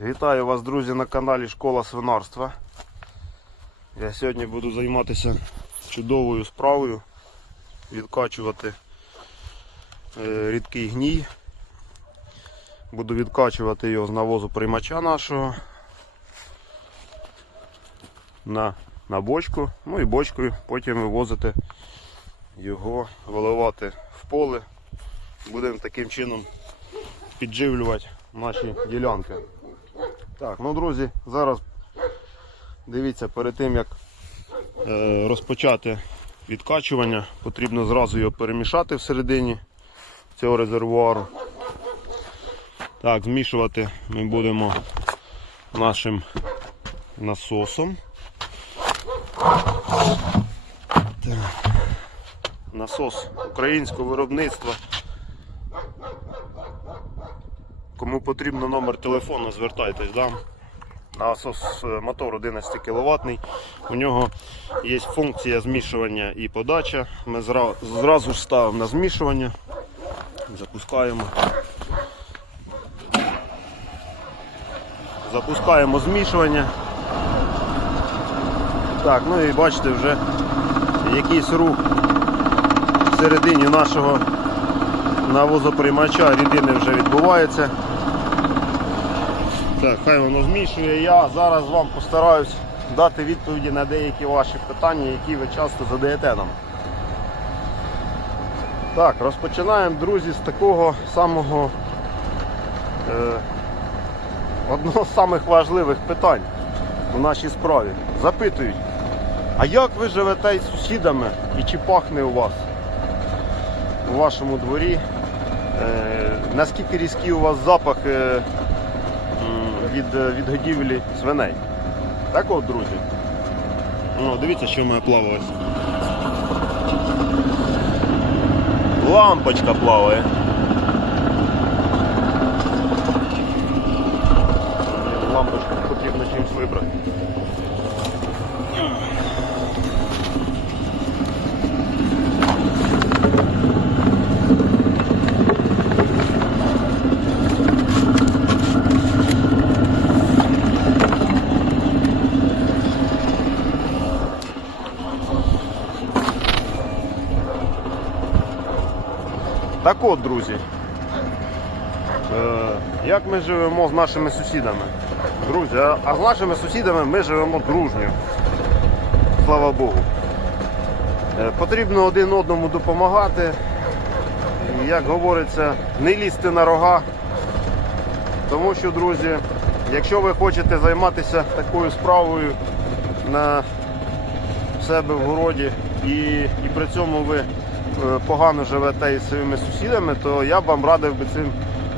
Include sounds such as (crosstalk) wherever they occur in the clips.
Вітаю вас, друзі, на каналі Школа свинарства. Я сьогодні буду займатися чудовою справою, відкачувати е, рідкий гній. Буду відкачувати його з навозу приймача нашого на, на бочку, ну і бочкою потім вивозити його, виливати в поле. Будемо таким чином підживлювати наші ділянки. Так, ну друзі, зараз дивіться, перед тим як е, розпочати відкачування, потрібно зразу його перемішати всередині цього резервуару. Так, змішувати ми будемо нашим насосом. Так. Насос українського виробництва. Кому потрібно номер телефону, звертайтесь, да? Насос е, мотор 11 кВт. У нього є функція змішування і подача. Ми зра- зразу ж ставимо на змішування. Запускаємо. Запускаємо змішування. Так, ну і бачите вже якийсь рух всередині нашого навозоприймача рідини вже відбувається. Так, хай воно змішує. Я зараз вам постараюсь дати відповіді на деякі ваші питання, які ви часто задаєте нам. Так, розпочинаємо, друзі, з такого самого е, одного з самих важливих питань у нашій справі. Запитують, а як ви живете із сусідами і чи пахне у вас у вашому дворі? Е, наскільки різкий у вас запах е, від, е, від годівлі свиней? Так от, друзі. Ну, дивіться, що в мене плавалось. Лампочка плаває. Лампочку потрібно чимось вибрати. Так от, друзі, е, як ми живемо з нашими сусідами? Друзі, а- з нашими сусідами ми живемо дружньо. Слава Богу. Е, Потрібно один одному допомагати. Як говориться, не лізти на рога. Тому що, друзі, якщо ви хочете займатися такою справою на себе в городі і, і при цьому ви погано живете із своїми сусідами, то я б вам радив би цим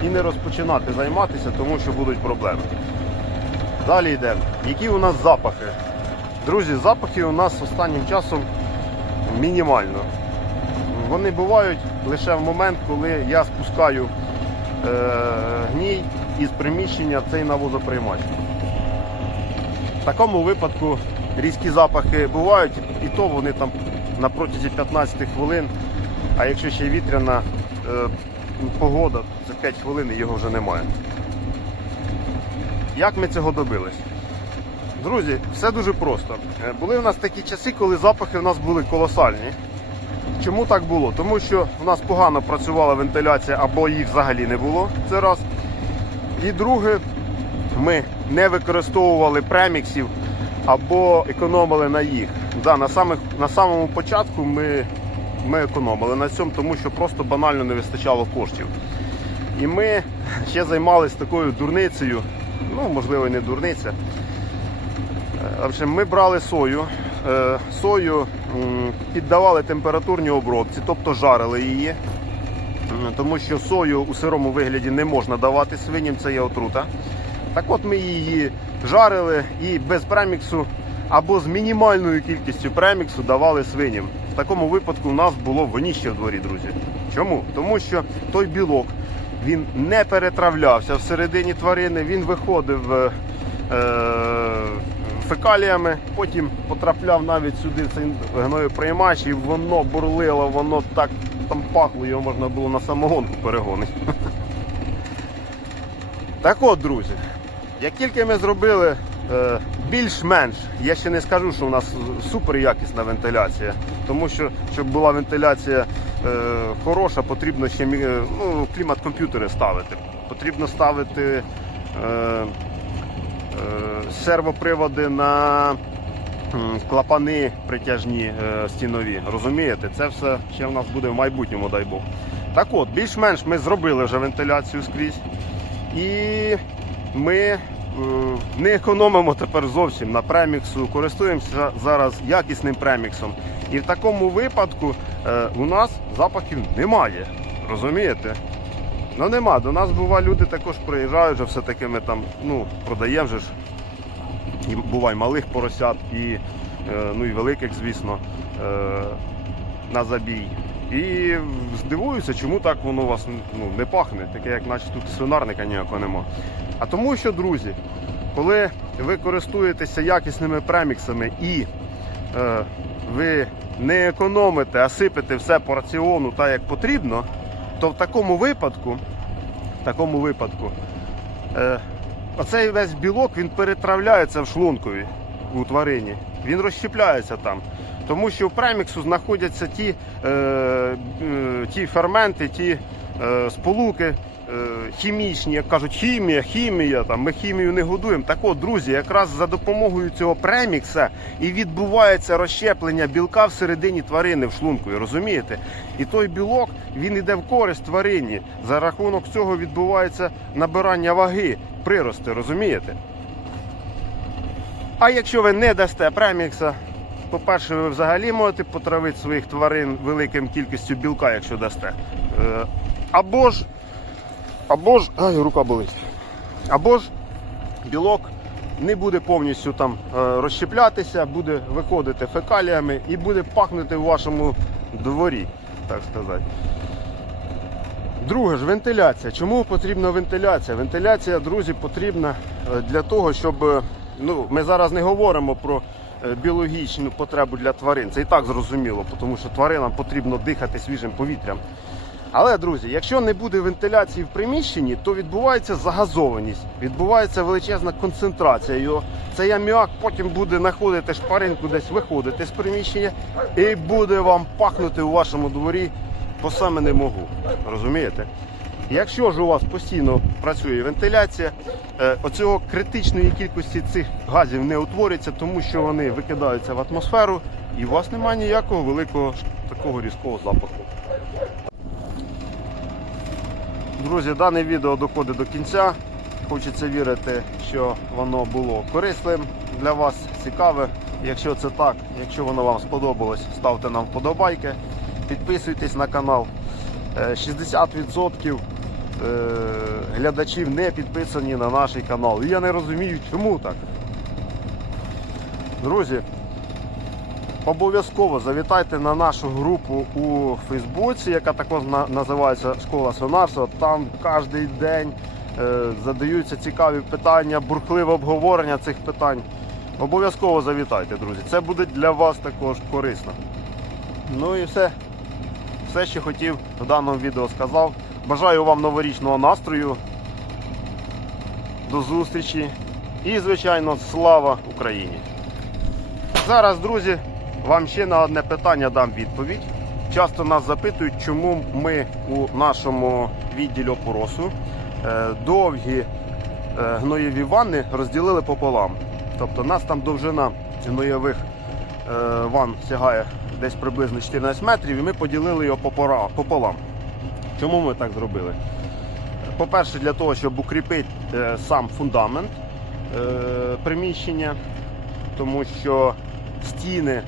і не розпочинати займатися, тому що будуть проблеми. Далі йдемо. Які у нас запахи? Друзі, запахи у нас останнім часом мінімально. Вони бувають лише в момент, коли я спускаю е, гній із приміщення цей навозоприймач. В такому випадку різкі запахи бувають, і то вони там на протязі 15 хвилин, а якщо ще й вітряна е, погода, за 5 хвилин його вже немає. Як ми цього добились? Друзі, все дуже просто. Е, Були в нас такі часи, коли запахи в нас були колосальні. Чому так було? Тому що в нас погано працювала вентиляція або їх взагалі не було. Це раз. І друге, ми не використовували преміксів або економили на їх. Да, на, самих, на самому початку ми, ми економили на цьому, тому що просто банально не вистачало коштів. І ми ще займалися такою дурницею, ну можливо і не дурниця. Е, ми брали сою, е, сою піддавали температурній обробці, тобто жарили її. Тому що сою у сирому вигляді не можна давати свиням, це є отрута. Так от ми її жарили і без преміксу або з мінімальною кількістю преміксу давали свиням. Такому випадку у нас було воніще в дворі, друзі. Чому? Тому що той білок він не перетравлявся всередині тварини, він виходив е, е, фекаліями, потім потрапляв навіть сюди в цей гноєприймач, і воно бурлило, воно так там пахло, його можна було на самогонку перегонити. (laughs) Так от, друзі, Як тільки ми зробили більш-менш, я ще не скажу, що у нас супер якісна вентиляція, тому що щоб була вентиляція е, хороша, потрібно ще е, ну, клімат-комп'ютери ставити. Потрібно ставити е, е, сервоприводи на клапани притяжні е, стінові. Розумієте, це все ще в нас буде в майбутньому, дай Бог. Так от, більш-менш ми зробили вже вентиляцію скрізь. І ми е, не економимо тепер зовсім на преміксу, користуємося зараз якісним преміксом. І в такому випадку е, у нас запахів немає. Розумієте? Ну нема. До нас бува люди також приїжджають, вже все-таки ми там ну, продаємо же ж. І буває малих поросят, і, е, ну, і великих, звісно, е, на забій. І здивуюся, чому так воно у вас ну, не пахне, таке, як наче тут свинарника ніякого нема. А тому, що, друзі, коли ви користуєтеся якісними преміксами і е, ви не економите, а сипете все по раціону так, як потрібно, то в такому випадку, в такому випадку, е, оцей весь білок він перетравляється в шлункові у тварині. Він розщепляється там. Тому що в преміксу знаходяться ті, е, е, ті ферменти, ті е, сполуки е, хімічні, як кажуть, хімія, хімія, там, ми хімію не годуємо. Так от, друзі, якраз за допомогою цього премікса і відбувається розщеплення білка всередині тварини в шлунку, розумієте? І той білок він іде в користь тварині. За рахунок цього відбувається набирання ваги, прирости, розумієте? А якщо ви не дасте премікса, по-перше, ви взагалі можете потравити своїх тварин великим кількістю білка, якщо дасте. Е, Або ж, або ж, ай, рука болить. Або ж білок не буде повністю там е, розщеплятися, буде виходити фекаліями і буде пахнути в вашому дворі, так сказати. Друге ж, вентиляція. Чому потрібна вентиляція? Вентиляція, друзі, потрібна е, для того, щоб ну, ми зараз не говоримо про біологічну потребу для тварин. Це і так зрозуміло, тому що тваринам потрібно дихати свіжим повітрям. Але, друзі, якщо не буде вентиляції в приміщенні, то відбувається загазованість, відбувається величезна концентрація його. Цей аміак потім буде знаходити шпаринку, десь виходити з приміщення і буде вам пахнути у вашому дворі по саме не можу. Розумієте? Якщо ж у вас постійно працює вентиляція, е, оцього критичної кількості цих газів не утворюється, тому що вони викидаються в атмосферу, і у вас немає ніякого великого такого різкого запаху. Друзі, дане відео доходить до кінця. Хочеться вірити, що воно було корисним для вас, цікаве. Якщо це так, якщо воно вам сподобалось, ставте нам вподобайки, підписуйтесь на канал. Е, 60% е, глядачів не підписані на наш канал. І я не розумію, чому так. Друзі, обов'язково завітайте на нашу групу у Фейсбуці, яка також називається Школа свинарства. Там кожен день е, задаються цікаві питання, бурхливе обговорення цих питань. Обов'язково завітайте, друзі. Це буде для вас також корисно. Ну і все. Все, що хотів в даному відео сказав. Бажаю вам новорічного настрою. До зустрічі. І, звичайно, слава Україні! Зараз, друзі, вам ще на одне питання дам відповідь. Часто нас запитують, чому ми у нашому відділі опоросу е, довгі е, гноєві ванни розділили пополам. Тобто, нас там довжина гноєвих е, ванн сягає десь приблизно 14 метрів, і ми поділили його пополам. Чому ми так зробили? По-перше, для того, щоб укріпити е, сам фундамент е, приміщення, тому що стіни е,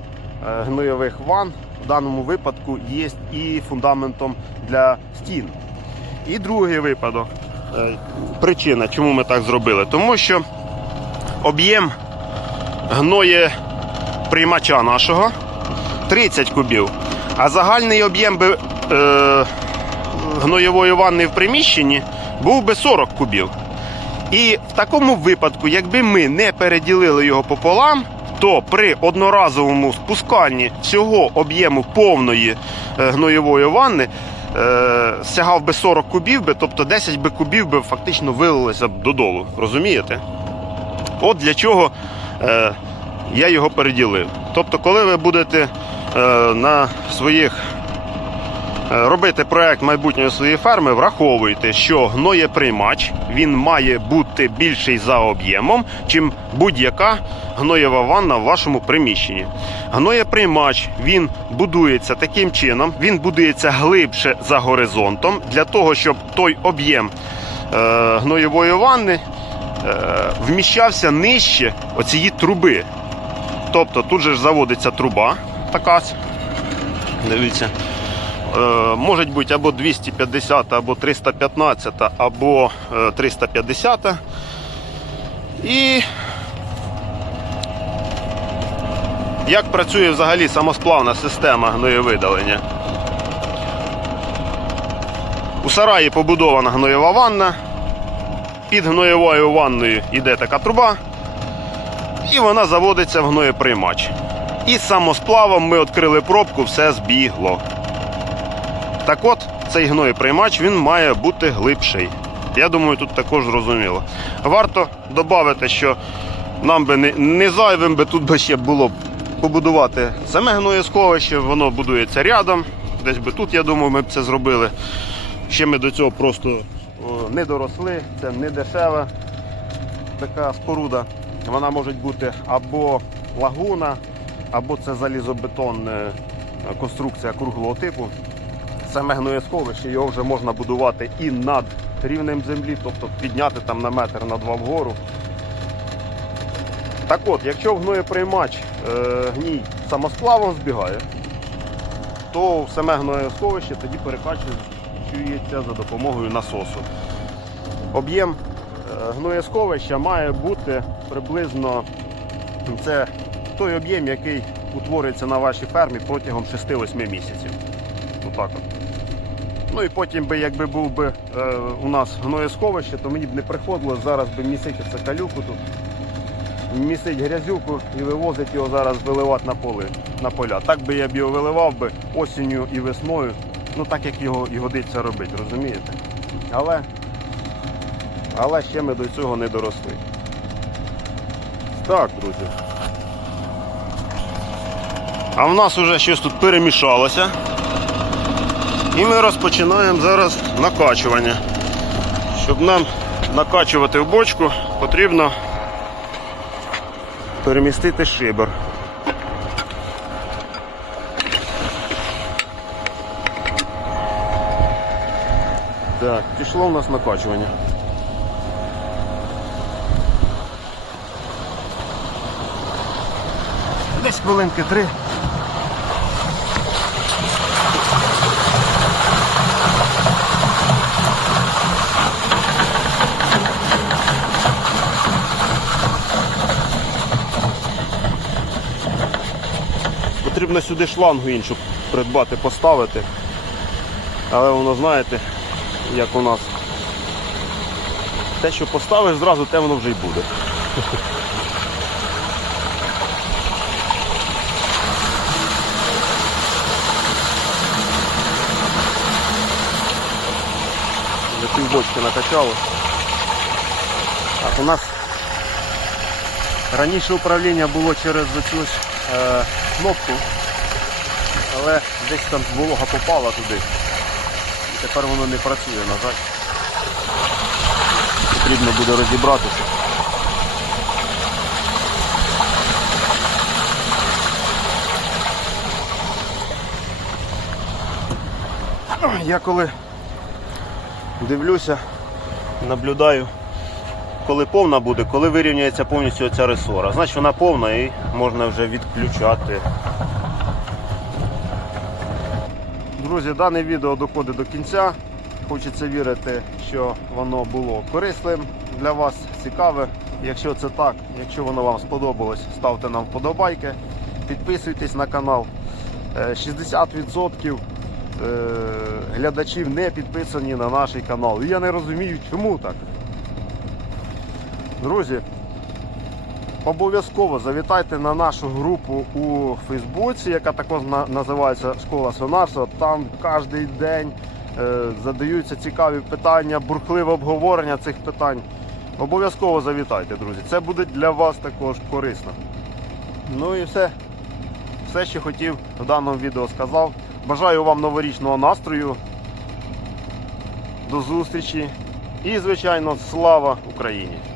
гнойових ванн в даному випадку є і фундаментом для стін. І другий випадок. Причина, чому ми так зробили? Тому що об'єм гноє приймача нашого 30 кубів, а загальний об'єм би, гноєвої ванни в приміщенні був би 40 кубів. І в такому випадку, якби ми не переділили його пополам, то при одноразовому спусканні всього об'єму повної е, гноєвої ванни е, сягав би 40 кубів, би, тобто 10 би кубів би фактично вилилося б додолу. Розумієте? От для чого е, я його переділив. Тобто, коли ви будете е, на своїх робити проект майбутньої своєї ферми, враховуйте, що гноєприймач він має бути більший за об'ємом, чим будь-яка гноєва ванна в вашому приміщенні. Гноєприймач він будується таким чином, він будується глибше за горизонтом для того, щоб той об'єм е, гноєвої ванни е, вміщався нижче оцієї труби. Тобто тут же ж заводиться труба така. Дивіться. Е, може бути або 250, або 315, або е, 350. І як працює взагалі самосплавна система гноєвидалення? У сараї побудована гноєва ванна. Під гноєвою ванною йде така труба, і вона заводиться в гноєприймач. І самосплавом ми відкрили пробку, все збігло. Так от, цей гноєприймач він має бути глибший. Я думаю, тут також зрозуміло. Варто додати, що нам би не, не зайвим би тут би ще було б побудувати саме гноєсховище, воно будується рядом. Десь би тут, я думаю, ми б це зробили. Ще ми до цього просто не доросли, це не дешева така споруда. Вона може бути або лагуна, або це залізобетонна е, конструкція круглого типу. Саме гноєсховище його вже можна будувати і над рівнем землі, тобто підняти там на метр на два вгору. Так от, якщо гноєприймач е, гній самосплавом збігає, то в саме гноєсховище тоді перекачується за допомогою насосу. Об'єм е, гноєсховища має бути приблизно це той об'єм, який утворюється на вашій фермі протягом 6-8 місяців. Отак от. Ну і потім би, якби був би е, у нас гноєсховище, то мені б не приходилось зараз би місити це калюку тут, місить грязюку і вивозити його зараз виливати на поли, на поля. Так би я б його виливав би осінню і весною, ну так як його і годиться робити, розумієте? Але, але ще ми до цього не доросли. Так, друзі. А в нас вже щось тут перемішалося. І ми розпочинаємо зараз накачування. Щоб нам накачувати в бочку, потрібно перемістити шибер. Так, пішло у нас накачування. Десь хвилинки три. Потрібно сюди шлангу іншу придбати, поставити. Але воно, знаєте, як у нас. Те, що поставиш зразу, те воно вже й буде. Вже півбочки накачало. Так, у нас раніше управління було через ось, е, кнопку, але десь там волога попала туди. І тепер воно не працює, на жаль. Потрібно буде розібратися. Я коли дивлюся, наблюдаю, коли повна буде, коли вирівняється повністю ця ресора. Значить вона повна і можна вже відключати. Друзі, дане відео доходить до кінця. Хочеться вірити, що воно було корисним для вас, цікаве. Якщо це так, якщо воно вам сподобалось, ставте нам вподобайки, підписуйтесь на канал. Е, 60% е, глядачів не підписані на наш канал. І я не розумію, чому так. Друзі, обов'язково завітайте на нашу групу у Фейсбуці, яка також називається Школа свинарства. Там кожен день е, задаються цікаві питання, бурхливе обговорення цих питань. Обов'язково завітайте, друзі. Це буде для вас також корисно. Ну і все. Все, що хотів в даному відео сказав. Бажаю вам новорічного настрою. До зустрічі. І, звичайно, слава Україні!